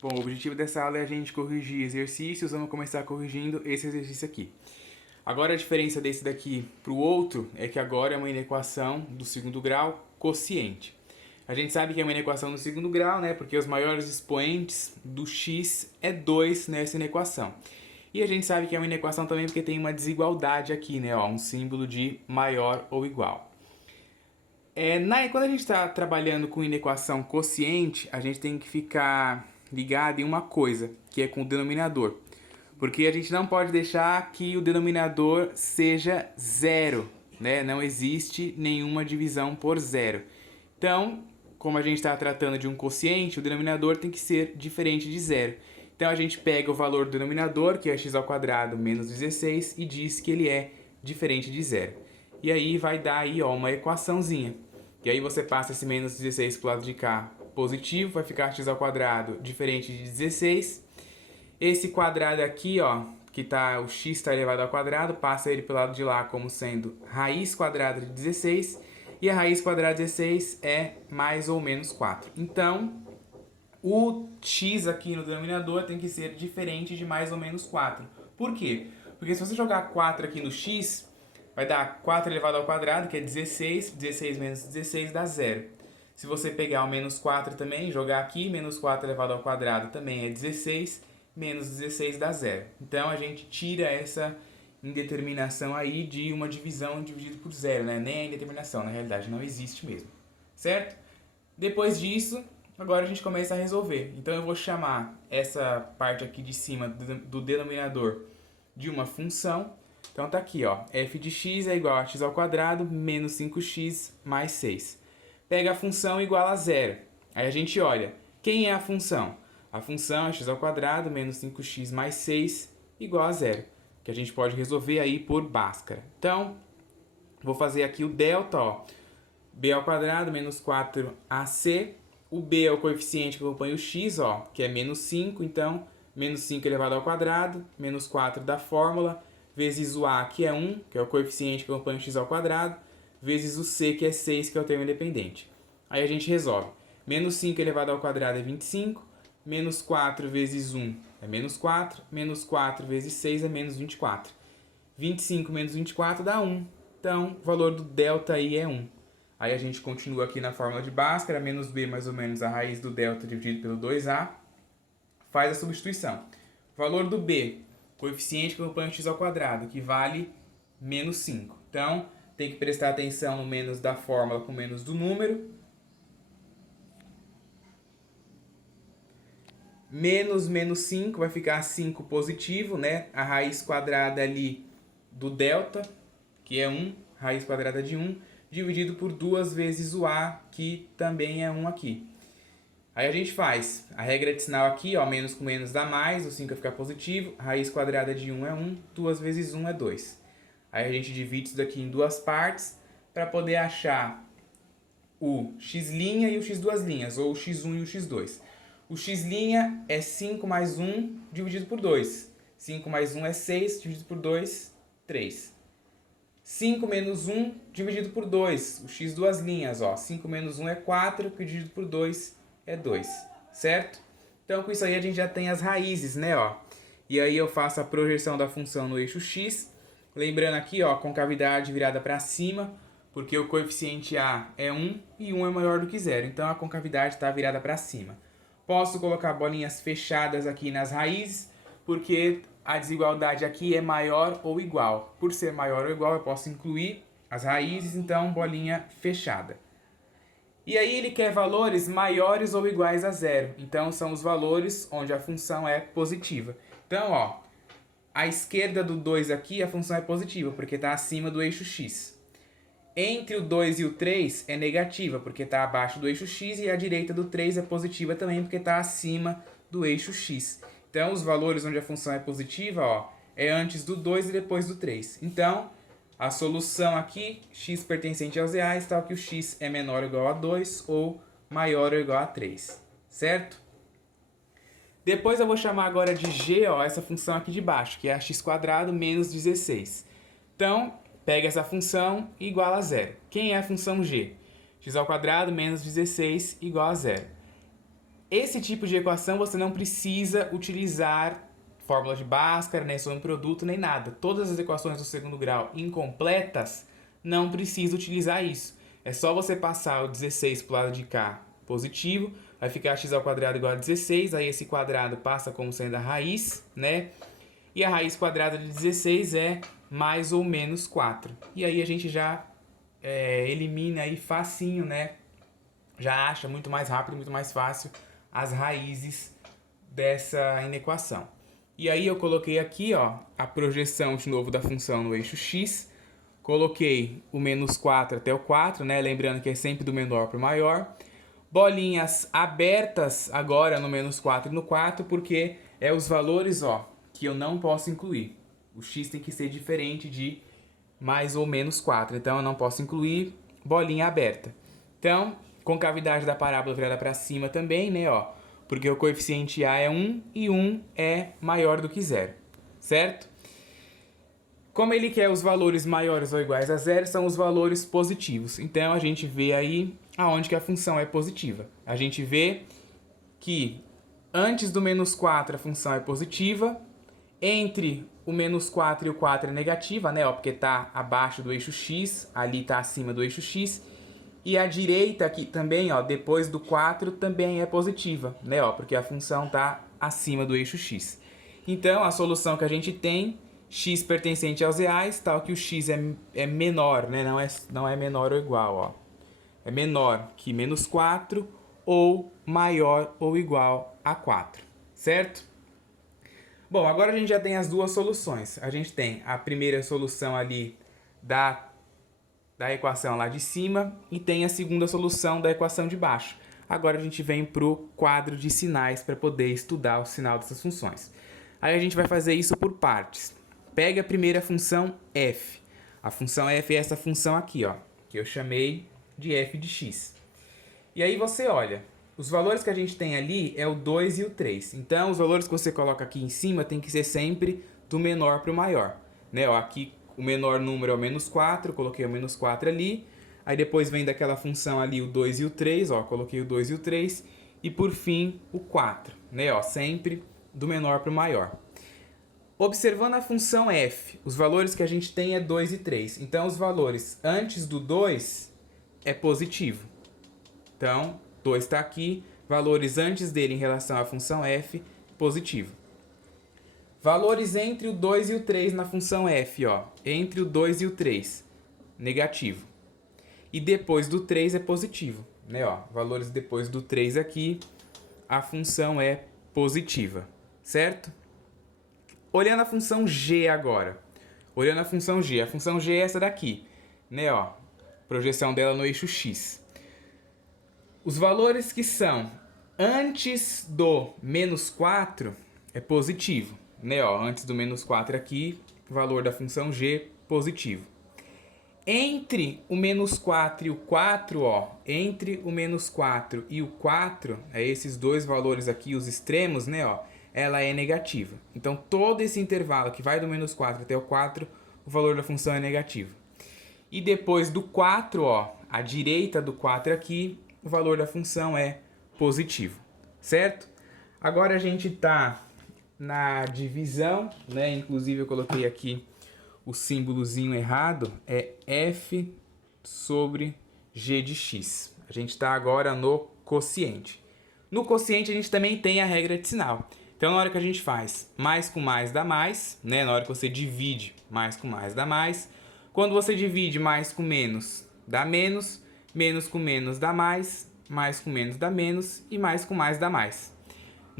Bom, o objetivo dessa aula é a gente corrigir exercícios. Vamos começar corrigindo esse exercício aqui. Agora a diferença desse daqui para o outro é que agora é uma inequação do segundo grau quociente. A gente sabe que é uma inequação do segundo grau, né? Porque os maiores expoentes do x é 2 nessa inequação. E a gente sabe que é uma inequação também porque tem uma desigualdade aqui, né? Ó, um símbolo de maior ou igual. Quando a gente está trabalhando com inequação quociente, a gente tem que ficar ligado em uma coisa, que é com o denominador. Porque a gente não pode deixar que o denominador seja zero, né? Não existe nenhuma divisão por zero. Então, como a gente está tratando de um quociente, o denominador tem que ser diferente de zero. Então a gente pega o valor do denominador, que é x ao quadrado menos 16, e diz que ele é diferente de zero. E aí vai dar aí, ó, uma equaçãozinha. E aí você passa esse menos 16 para o lado de cá positivo, vai ficar x ao quadrado diferente de 16. Esse quadrado aqui, ó, que tá, o x está elevado ao quadrado, passa ele pelo lado de lá como sendo raiz quadrada de 16. E a raiz quadrada de 16 é mais ou menos 4. Então, o x aqui no denominador tem que ser diferente de mais ou menos 4. Por quê? Porque se você jogar 4 aqui no x, vai dar 4 elevado ao quadrado, que é 16. 16 menos 16 dá 0. Se você pegar o menos 4 também, jogar aqui, menos 4 elevado ao quadrado também é 16. Menos 16 dá 0. Então a gente tira essa indeterminação aí de uma divisão dividido por zero, né? Nem a indeterminação, na realidade, não existe mesmo. Certo? Depois disso, agora a gente começa a resolver. Então eu vou chamar essa parte aqui de cima do denominador de uma função. Então tá aqui, ó, f de x é igual a x ao quadrado menos 5x mais 6. Pega a função igual a zero. Aí a gente olha, quem é a função? A função é x ao quadrado menos 5x mais 6 igual a zero, que a gente pode resolver aí por Bhaskara. Então, vou fazer aqui o delta, ó, b ao quadrado menos 4ac. O b é o coeficiente que acompanha o x, ó, que é menos 5, então menos 5 elevado ao quadrado, menos 4 da fórmula, vezes o a, que é 1, que é o coeficiente que acompanha o x ao quadrado, vezes o c, que é 6, que é o termo independente. Aí a gente resolve. Menos 5 elevado ao quadrado é 25, menos 4 vezes 1 é menos 4, menos 4 vezes 6 é menos 24. 25 menos 24 dá 1, então o valor do delta aí é 1. Aí a gente continua aqui na fórmula de Bhaskara, menos b mais ou menos a raiz do delta dividido pelo 2a, faz a substituição. O valor do b, coeficiente que acompanha x ao quadrado, que vale menos 5. Então, tem que prestar atenção no menos da fórmula com menos do número. Menos 5 vai ficar 5 positivo, né? A raiz quadrada ali do delta, que é 1, raiz quadrada de 1, dividido por 2 vezes o a, que também é 1 aqui. Aí a gente faz a regra de sinal aqui, ó, menos com menos dá mais, o 5 vai ficar positivo, raiz quadrada de 1 é 1, 2 vezes 1 é 2. Aí a gente divide isso daqui em duas partes para poder achar o x' e o x duas linhas, ou o x1 e o x2. O x' é 5 mais 1 dividido por 2. 5 mais 1 é 6, dividido por 2, 3. 5 menos 1 dividido por 2, o x duas linhas, ó. 5 menos 1 é 4, que dividido por 2 é 2, certo? Então com isso aí a gente já tem as raízes, né, ó. E aí eu faço a projeção da função no eixo x, lembrando aqui, ó, concavidade virada para cima, porque o coeficiente a é 1 e 1 é maior do que 0, então a concavidade está virada para cima. Posso colocar bolinhas fechadas aqui nas raízes, porque a desigualdade aqui é maior ou igual. Por ser maior ou igual, eu posso incluir as raízes, então bolinha fechada. E aí ele quer valores maiores ou iguais a zero. Então são os valores onde a função é positiva. Então, ó, à esquerda do 2 aqui, a função é positiva, porque está acima do eixo x. Entre o 2 e o 3 é negativa, porque está abaixo do eixo x, e a direita do 3 é positiva também, porque está acima do eixo x. Então, os valores onde a função é positiva, ó, é antes do 2 e depois do 3. Então, a solução aqui, x pertencente aos reais, está que o x é menor ou igual a 2 ou maior ou igual a 3, certo? Depois eu vou chamar agora de g, ó, essa função aqui de baixo, que é a x² menos 16. Então, pega essa função e iguala a zero. Quem é a função g? x² menos 16 igual a zero. Esse tipo de equação você não precisa utilizar fórmula de Bhaskara, nem soma produto, nem nada. Todas as equações do segundo grau incompletas, não precisa utilizar isso. É só você passar o 16 para o lado de cá positivo, vai ficar x ao quadrado igual a 16, aí esse quadrado passa como sendo a raiz, né? E a raiz quadrada de 16 é mais ou menos 4. E aí a gente já elimina aí facinho, né? Já acha muito mais rápido, muito mais fácil as raízes dessa inequação. E aí eu coloquei aqui, ó, a projeção de novo da função no eixo x. Coloquei o menos 4 até o 4, né? Lembrando que é sempre do menor para o maior. Bolinhas abertas agora no menos 4 e no 4, porque é os valores, ó, que eu não posso incluir. O x tem que ser diferente de mais ou menos 4, então eu não posso incluir bolinha aberta. Então, concavidade da parábola virada para cima também, né, ó, porque o coeficiente a é 1 e 1 é maior do que 0, certo? Como ele quer os valores maiores ou iguais a 0, são os valores positivos. Então, a gente vê aí aonde que a função é positiva. A gente vê que antes do menos 4 a função é positiva, entre o menos 4 e o 4 é negativa, né? Ó, porque está abaixo do eixo x, ali está acima do eixo x. E a direita aqui também, ó, depois do 4 também é positiva, né? Ó, porque a função está acima do eixo x. Então, a solução que a gente tem, x pertencente aos reais, tal que o x é menor, né? Não é menor ou igual, ó. É menor que menos 4 ou maior ou igual a 4, certo? Bom, agora a gente já tem as duas soluções. A gente tem a primeira solução ali da equação lá de cima e tem a segunda solução da equação de baixo. Agora a gente vem para o quadro de sinais para poder estudar o sinal dessas funções. Aí a gente vai fazer isso por partes. Pega a primeira função f. A função f é essa função aqui, ó, que eu chamei de f de x. E aí você olha, os valores que a gente tem ali é o 2 e o 3. Então, os valores que você coloca aqui em cima tem que ser sempre do menor para o maior. Né? Ó, aqui o menor número é o menos 4, coloquei o menos 4 ali. Aí depois vem daquela função ali o 2 e o 3, ó, coloquei o 2 e o 3. E por fim, o 4, né? Ó, sempre do menor para o maior. Observando a função f, os valores que a gente tem é 2 e 3. Então, os valores antes do 2 é positivo. Então, 2 está aqui, valores antes dele em relação à função f, positivo. Valores entre o 2 e o 3 na função f, ó, entre o 2 e o 3, negativo. E depois do 3 é positivo, né, ó, valores depois do 3 aqui, a função é positiva, certo? Olhando a função g agora, olhando a função g é essa daqui, né, ó, projeção dela no eixo x. Os valores que são antes do menos 4 é positivo, né? Ó, antes do menos 4 aqui, valor da função g positivo. Entre o menos 4 e o 4, ó, entre o menos 4 e o 4, esses dois valores aqui, os extremos, né? Ó, ela é negativa. Então, todo esse intervalo que vai do menos 4 até o 4, o valor da função é negativo. E depois do 4, ó, à direita do 4 aqui, o valor da função é positivo, certo? Agora a gente está na divisão, né? Inclusive eu coloquei aqui o símbolozinho errado, é f sobre g de x. A gente está agora no quociente. No quociente a gente também tem a regra de sinal. Então na hora que a gente faz mais com mais dá mais, né? Na hora que você divide mais com mais dá mais. Quando você divide mais com menos dá menos. Menos com menos dá mais com menos dá menos e mais com mais dá mais.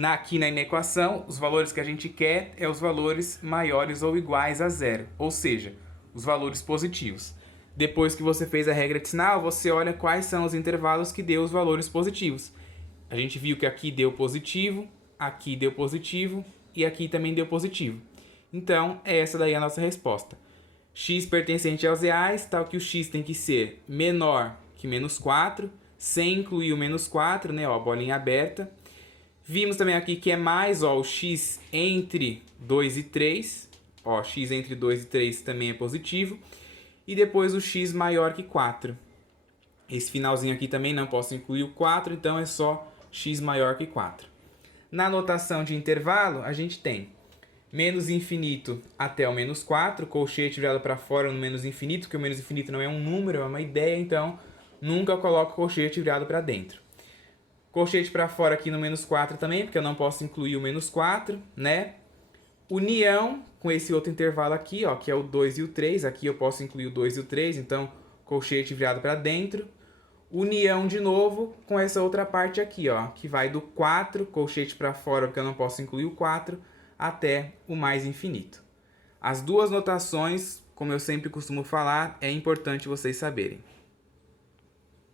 Aqui na inequação, os valores que a gente quer é os valores maiores ou iguais a zero, ou seja, os valores positivos. Depois que você fez a regra de sinal, você olha quais são os intervalos que deu os valores positivos. A gente viu que aqui deu positivo e aqui também deu positivo. Então, essa daí é a nossa resposta. X pertencente aos reais, tal que o x tem que ser menor que menos 4, sem incluir o menos 4, né, ó, bolinha aberta. Vimos também aqui que é mais, ó, o x entre 2 e 3, ó, x entre 2 e 3 também é positivo. E depois o x maior que 4. Esse finalzinho aqui também não posso incluir o 4, então é só x maior que 4. Na notação de intervalo, a gente tem menos infinito até o menos 4, colchete virado para fora no menos infinito, porque o menos infinito não é um número, é uma ideia, então nunca coloco colchete virado para dentro. Colchete para fora aqui no menos 4 também, porque eu não posso incluir o menos 4, né? União com esse outro intervalo aqui, ó, que é o 2 e o 3. Aqui eu posso incluir o 2 e o 3, então colchete virado para dentro. União de novo com essa outra parte aqui, ó, que vai do 4, colchete para fora, porque eu não posso incluir o 4, até o mais infinito. As duas notações, como eu sempre costumo falar, é importante vocês saberem.